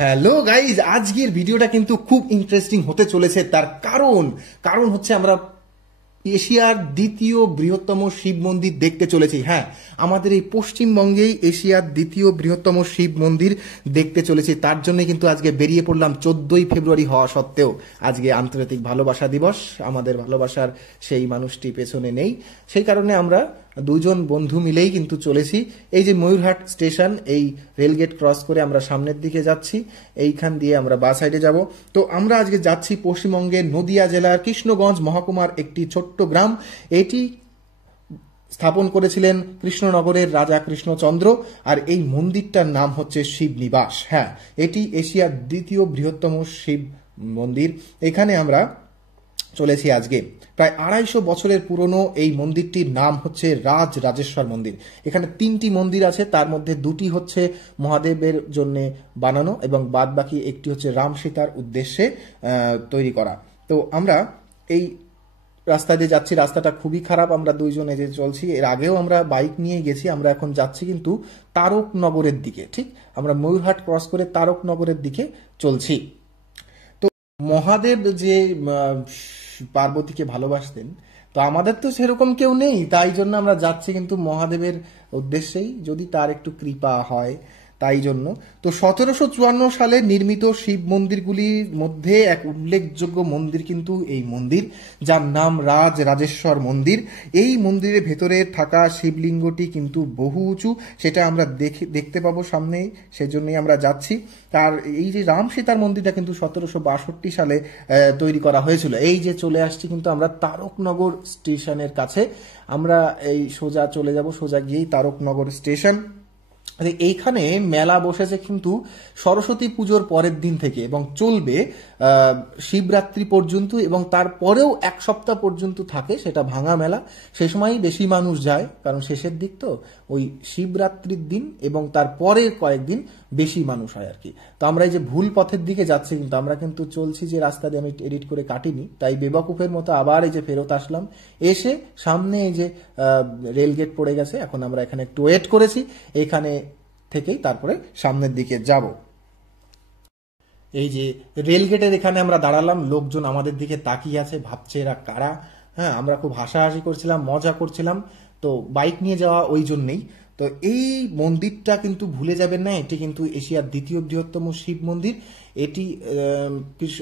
Hello guys, আজকের ভিডিওটা কিন্তু খুব ইন্টারেস্টিং হতে চলেছে। তার কারণ হচ্ছে আমরা এশিয়ার দ্বিতীয় বৃহত্তম শিব মন্দির দেখতে চলেছি। হ্যাঁ, আমাদের এই পশ্চিমবঙ্গেই এশিয়ার দ্বিতীয় বৃহত্তম শিব মন্দির দেখতে চলেছি। তার জন্য কিন্তু আজকে বেরিয়ে পড়লাম। 14ই ফেব্রুয়ারি হওয়া সত্ত্বেও আজকে আন্তর্জাতিক ভালোবাসা দিবস। আমাদের ভালোবাসার সেই মানুষটি পেছনে নেই, সেই কারণে আমরা দুজন বন্ধু মিলেই কিন্তু চলেছি। এই যে ময়ূরহাট স্টেশন, এই রেলগেট ক্রস করে আমরা সামনের দিকে যাচ্ছি। এইখান দিয়ে আমরা বা সাইডে যাব। তো আমরা আজকে যাচ্ছি পশ্চিমবঙ্গের নদিয়া জেলার কৃষ্ণগঞ্জ মহকুমার একটি ছোট্ট গ্রাম। এটি স্থাপন করেছিলেন কৃষ্ণনগরের রাজা কৃষ্ণচন্দ্র, আর এই মন্দিরটার নাম হচ্ছে শিবনিবাস। হ্যাঁ, এটি এশিয়ার দ্বিতীয় বৃহত্তম শিব মন্দির। এখানে আমরা চলেছি আজকে। প্রায় 250 বছরের পুরনো এই মন্দিরটির নাম হচ্ছে রাজরাজেশ্বর মন্দির। এখানে 3টি মন্দির আছে, তার মধ্যে 2টি হচ্ছে মহাদেবের জন্য বানানো এবং বাদ বাকি একটি হচ্ছে রাম সীতার উদ্দেশ্যে তৈরি করা। তো আমরা এই রাস্তা দিয়ে যাচ্ছি। রাস্তাটা খুবই খারাপ, আমরা দুইজনে যে চলছি। এর আগেও আমরা বাইক নিয়ে গেছি। আমরা এখন যাচ্ছি কিন্তু তারকনগরের দিকে। ঠিক, আমরা ময়ূরহাট ক্রস করে তারকনগরের দিকে চলছি। মহাদেব যে পার্বতীকে ভালোবাসতেন, তো আমাদের তো সেরকম কেউ নেই, তাই জন্য আমরা যাচ্ছি কিন্তু মহাদেবের উদ্দেশ্যেই, যদি তার একটু কৃপা হয় তাই জন্য। তো 1754 সালে নির্মিত শিব মন্দিরগুলির মধ্যে এক উল্লেখযোগ্য মন্দির কিন্তু এই মন্দির, যার নাম রাজরাজেশ্বর মন্দির। এই মন্দিরের ভেতরে থাকা শিবলিঙ্গটি কিন্তু বহু উঁচু, সেটা আমরা দেখতে পাবো সামনেই, সেজন্যই আমরা যাচ্ছি। আর এই যে রাম সীতার মন্দিরটা কিন্তু 1762 সালে তৈরি করা হয়েছিল। এই যে চলে আসছি কিন্তু আমরা তারকনগর স্টেশনের কাছে। আমরা এই সোজা চলে যাব, সোজা গিয়েই তারকনগর স্টেশন। এইখানে মেলা বসেছে কিন্তু সরস্বতী পুজোর পরের দিন থেকে এবং চলবে শিবরাত্রি পর্যন্ত, এবং তারপরেও 1 সপ্তাহ পর্যন্ত থাকে সেটা ভাঙা মেলা। সে সময়ই বেশি মানুষ যায়, কারণ শেষের দিক তো ওই শিবরাত্রির দিন এবং তার পরের কয়েকদিন বেশি মানুষ হয় আর কি। তো আমরা এই যে ভুল পথের দিকে যাচ্ছি, কিন্তু আমরা কিন্তু চলছি যে রাস্তা দিয়ে, আমি এডিট করে কাটিনি, তাই বেবাকুফের মতো আবার এই যে ফেরত আসলাম। এসে সামনে এই যে রেলগেট পড়ে গেছে, এখন আমরা এখানে একটু ওয়েট করেছি, এখানে থেকেই তারপরে সামনের দিকে যাব। এই যে রেলগেটের এখানে আমরা দাঁড়ালাম, লোকজন আমাদের দিকে তাকিয়ে আছে, ভাবছে এরা কারা। হ্যাঁ, আমরা খুব হাসাহাসি করছিলাম, মজা করছিলাম। তো বাইক নিয়ে যাওয়া ওই জন্যেই। তো এই মন্দিরটা কিন্তু ভুলে যাবেন না, এটি কিন্তু এশিয়ার দ্বিতীয় বৃহত্তম শিব মন্দির। এটি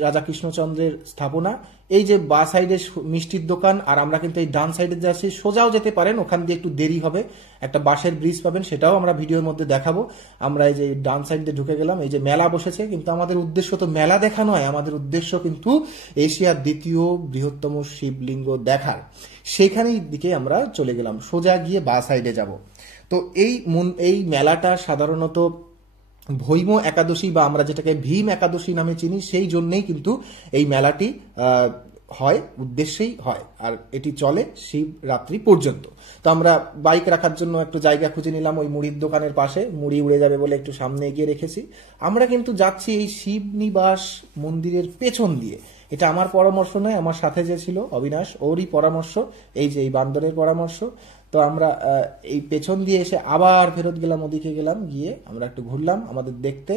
রাজা কৃষ্ণচন্দ্রের স্থাপনা। এই যে বা সাইডে মিষ্টির দোকান, আর আমরা কিন্তু এই ডান সাইডে যাচ্ছি। সোজাও যেতে পারেন, ওখান দিয়ে একটু দেরি হবে, একটা বাঁশের ব্রিজ পাবেন, সেটাও আমরা ভিডিওর মধ্যে দেখাবো। আমরা এই যে ডান সাইড দিয়ে ঢুকে গেলাম। এই যে মেলা বসেছে, কিন্তু আমাদের উদ্দেশ্য তো মেলা দেখা নয়, আমাদের উদ্দেশ্য কিন্তু এশিয়ার দ্বিতীয় বৃহত্তম শিবলিঙ্গ দেখার। সেখানেই দিকে আমরা চলে গেলাম, সোজা গিয়ে বা সাইডে যাব। তো এই মেলাটা সাধারণত ভৈম একাদশী বা আমরা যেটাকে ভীম একাদশী নামে চিনি, সেই জন্যেই কিন্তু এই মেলাটি হয়, উদ্দেশ্যেই হয়, আর এটি চলে শিবরাত্রি পর্যন্ত। তো আমরা বাইক রাখার জন্য একটু জায়গা খুঁজে নিলাম ওই মুড়ির দোকানের পাশে, মুড়ি উড়ে যাবে বলে একটু সামনে এগিয়ে রেখেছি। আমরা কিন্তু যাচ্ছি এই শিবনিবাস মন্দিরের পেছন দিয়ে। এটা আমার পরামর্শ নয়, আমার সাথে যে ছিল অবিনাশ, ওরই পরামর্শ, এই যে এই বান্দরের পরামর্শ। তো আমরা এই পেছন দিয়ে এসে আবার ফেরত গেলাম, ওদিকে গেলাম, গিয়ে আমরা একটু ঘুরলাম। আমাদের দেখতে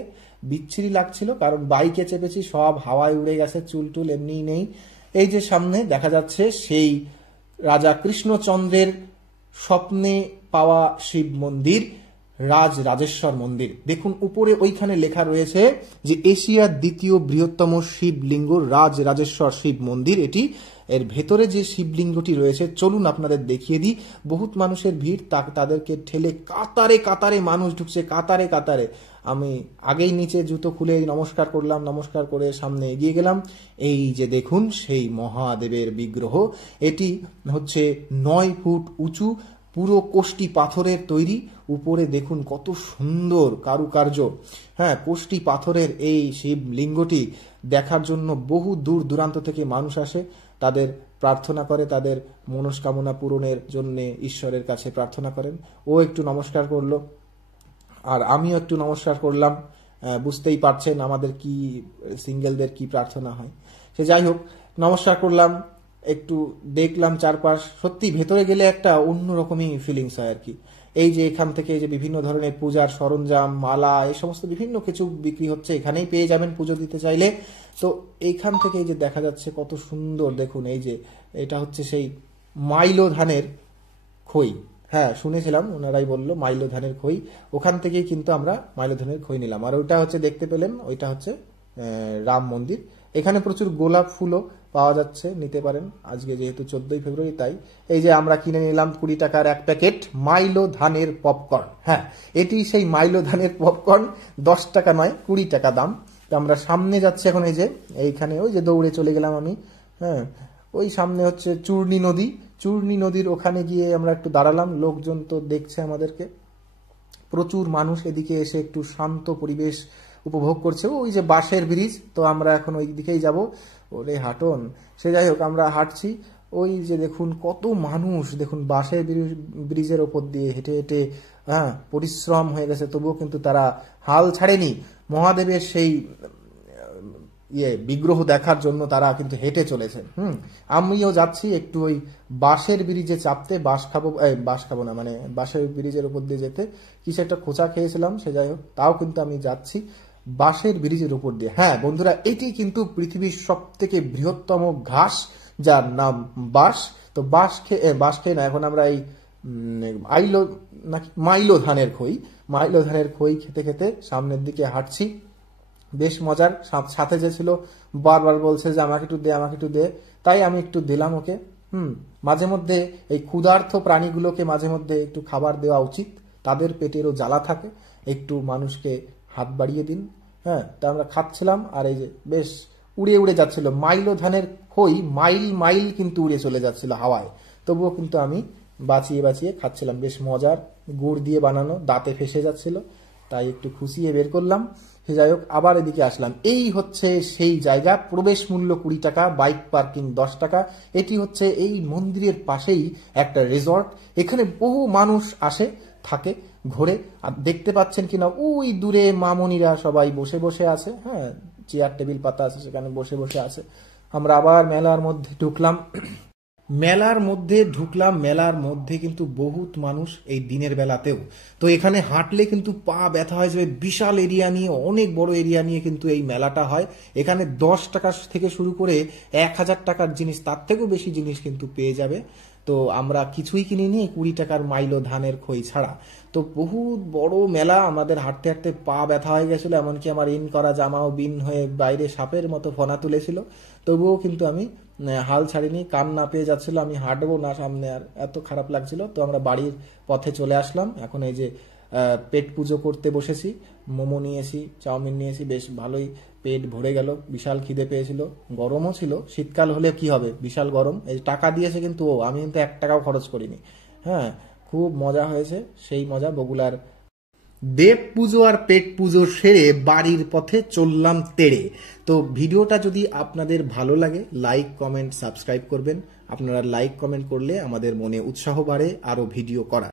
বিচ্ছিরি লাগছিল, কারণ বাইকে চেপেছি, সব হাওয়ায় উড়ে গেছে, চুল টুল এমনিই নেই। এই যে সামনে দেখা যাচ্ছে সেই রাজা কৃষ্ণচন্দ্রের স্বপ্নে পাওয়া শিব মন্দির, রাজরাজেশ্বর মন্দির। দেখুন উপরে ওইখানে লেখা রয়েছে যে এশিয়ার দ্বিতীয় বৃহত্তম শিবলিঙ্গ রাজরাজেশ্বর শিব মন্দির। এটি এর ভেতরে যে শিবলিঙ্গটি রয়েছে, চলুন আপনাদের দেখিয়ে দিই। বহুত মানুষের ভিড়, তাদেরকে ঠেলে কাতারে কাতারে মানুষ ঢুকছে, কাতারে কাতারে। আমি আগেই নিচে জুতো খুলে নমস্কার করলাম, নমস্কার করে সামনে এগিয়ে গেলাম। এই যে দেখুন সেই মহাদেবের বিগ্রহ, এটি হচ্ছে 9 ফুট উঁচু, পুরো কোষ্টি পাথরের তৈরি। উপরে দেখুন কত সুন্দর কারুকার্য। হ্যাঁ, কোষ্টি পাথরের এই শিবলিঙ্গটি দেখার জন্য বহু দূর দূরান্ত থেকে মানুষ আসে, তাদের প্রার্থনা করে, তাদের মনস্কামনা পূরণের জন্য ঈশ্বরের কাছে প্রার্থনা করেন। ও একটু নমস্কার করলো, আর আমিও একটু নমস্কার করলাম। বুঝতেই পারছেন আমাদের কি সিঙ্গেলদের কি প্রার্থনা হয়। সে যাই হোক, নমস্কার করলাম, একটু দেখলাম চারপাশ। সত্যি ভেতরে গেলে একটা অন্যরকমই ফিলিংস হয় আর কি। এই যে এখান থেকে এই যে বিভিন্ন ধরনের পূজার সরঞ্জাম, মালা, এই সমস্ত বিভিন্ন কিছু বিক্রি হচ্ছে, এখানেই পেয়ে যাবেন পুজো দিতে চাইলে। তো এইখান থেকে এই যে দেখা যাচ্ছে কত সুন্দর, দেখুন এই যে এটা হচ্ছে সেই মাইলো ধানের খই। হ্যাঁ, শুনেছিলাম, ওনারাই বললো মাইলো ধানের খই, ওখান থেকেই কিন্তু আমরা মাইলো ধানের খই নিলাম। আর ওইটা হচ্ছে দেখতে পেলেন, ওইটা হচ্ছে রাম মন্দির। এখানে প্রচুর গোলাপ ফুলও পাওয়া যাচ্ছে, নিতে পারেন। আজকে যেহেতু 14ই ফেব্রুয়ারি, তাই এই যে আমরা কিনে নিলাম 20 টাকার এক প্যাকেট মাইলো ধানের পপকর্ন। হ্যাঁ, এটি সেই মাইলো ধানের পপকর্ন, 10 টাকা নয় 20 টাকা দাম। তো আমরা সামনে যাচ্ছি এখন, এই যে এইখানে ওই যে দৌড়ে চলে গেলাম আমি। হ্যাঁ, ওই সামনে হচ্ছে চূর্ণী নদী, চূর্ণী নদীর ওখানে গিয়ে আমরা একটু দাঁড়ালাম। লোকজন তো দেখছে আমাদেরকে, প্রচুর মানুষ এদিকে এসে একটু শান্ত পরিবেশ উপভোগ করছে। ওই যে বাঁশের ব্রিজ, তো আমরা এখন ওই দিকেই যাব। ওরে হাঁটন, সে যাই হোক, আমরা হাঁটছি। ওই যে দেখুন কত মানুষ, দেখুন বাঁশের ব্রিজের ওপর দিয়ে হেঁটে হেঁটে, হ্যাঁ, পরিশ্রম হয়ে গেছে, তবুও কিন্তু তারা হাল ছাড়েনি। মহাদেবের সেই বিগ্রহ দেখার জন্য তারা কিন্তু হেঁটে চলেছে। আমিও যাচ্ছি একটু ওই বাঁশের ব্রিজে চাপতে, বাঁশ খাবো না, মানে বাঁশের ব্রিজের উপর দিয়ে যেতে। কিছু একটা খোঁচা খেয়েছিলাম, সে যাই হোক, তাও কিন্তু আমি যাচ্ছি বাঁশের ব্রিজের উপর দিয়ে। হ্যাঁ বন্ধুরা, এটি কিন্তু পৃথিবীর সব থেকে বৃহত্তম ঘাস, যার নাম বাঁশ। তো বাঁশ খেয়ে না, এখন আমরা এই মাইলো ধানের খই খেতে খেতে সামনের দিকে হাঁটছি। বেশ মজার। সাথে যে ছিল বারবার বলছে যে আমাকে একটু দে, আমাকে একটু দে, তাই আমি একটু দিলাম ওকে। মাঝে মধ্যে এই ক্ষুধার্ত প্রাণীগুলোকে মাঝে মধ্যে একটু খাবার দেওয়া উচিত, তাদের পেটেরও জ্বালা থাকে, একটু মানুষকে হাত বাড়িয়ে দিন। হ্যাঁ, তা আমরা খাচ্ছিলাম, আর এই যে বেশ উড়ে উড়ে যাচ্ছিল মাইলো ধানের খই, মাইল মাইল কিন্তু উড়ে চলে যাচ্ছিল হাওয়ায়, তবুও কিন্তু আমি বাঁচিয়ে বাঁচিয়ে খাচ্ছিলাম। বেশ মজার, গুড় দিয়ে বানানো, দাঁতে ফেসে যাচ্ছিল, তাই একটু খুশিয়ে বের করলাম। সে যাই হোক, আবার এদিকে আসলাম। এই হচ্ছে সেই জায়গা, প্রবেশ মূল্য 20 টাকা, বাইক পার্কিং 10 টাকা। এটি হচ্ছে এই মন্দিরের পাশেই একটা রিসর্ট, এখানে বহু মানুষ আসে, থাকে, ঘোরে। আর দেখতে পাচ্ছেন কিনা, ওই দূরে মামনিরা সবাই বসে বসে আছে। হ্যাঁ, চেয়ার টেবিল পাতা আছে, সেখানে বসে বসে আছে। আমরা আবার মেলার মধ্যে ঢুকলাম। মেলার মধ্যে কিন্তু বহুত মানুষ এই দিনের বেলাতেও। তো এখানে হাঁটলে কিন্তু পা ব্যথা হয়ে যাবে। বিশাল এরিয়া নিয়ে, অনেক বড় এরিয়া নিয়ে কিন্তু এই মেলাটা হয়। এখানে 10 টাকা থেকে শুরু করে 1000 টাকার জিনিস, তার থেকেও বেশি জিনিস কিন্তু পেয়ে যাবে। তো আমরা কিছুই কিনিনি 20 টাকার মাইলো ধানের খই ছাড়া। তো বহুত বড় মেলা, আমাদের হাঁটতে হাঁটতে পা ব্যথা হয়ে গেছিল, এমনকি আমার ইন করা জামাও বিন হয়ে বাইরে সাপের মতো ফনা তুলেছিল। তবুও কিন্তু আমি হাল ছাড়িনি, কান না পেয়ে যাচ্ছিল, আমি হাঁটবো না সামনে, আর এত খারাপ লাগছিল। তো আমরা বাড়ির পথে চলে আসলাম। এখন এই যে পেট পুজো করতে বসেছি, মোমো নিয়েছি, চাউমিন নিয়েছি, বেশ ভালোই পেট ভরে গেল। বিশাল খিদে পেয়েছিল, গরমও ছিল, শীতকাল হলে কি হবে, বিশাল গরম। এই টাকা দিয়েছে কিন্তু আমি কিন্তু 1 টাকাও খরচ করিনি। হ্যাঁ, খুব মজা হয়েছে, সেই মজা। বগুলার দেব পুজো আর পেট পুজো সেরে বাড়ির পথে চললাম তেড়ে। তো ভিডিওটা যদি আপনাদের ভালো লাগে, লাইক কমেন্ট সাবস্ক্রাইব করবেন। আপনারা লাইক কমেন্ট করলে আমাদের মনে উৎসাহ বাড়ে আরো ভিডিও করা।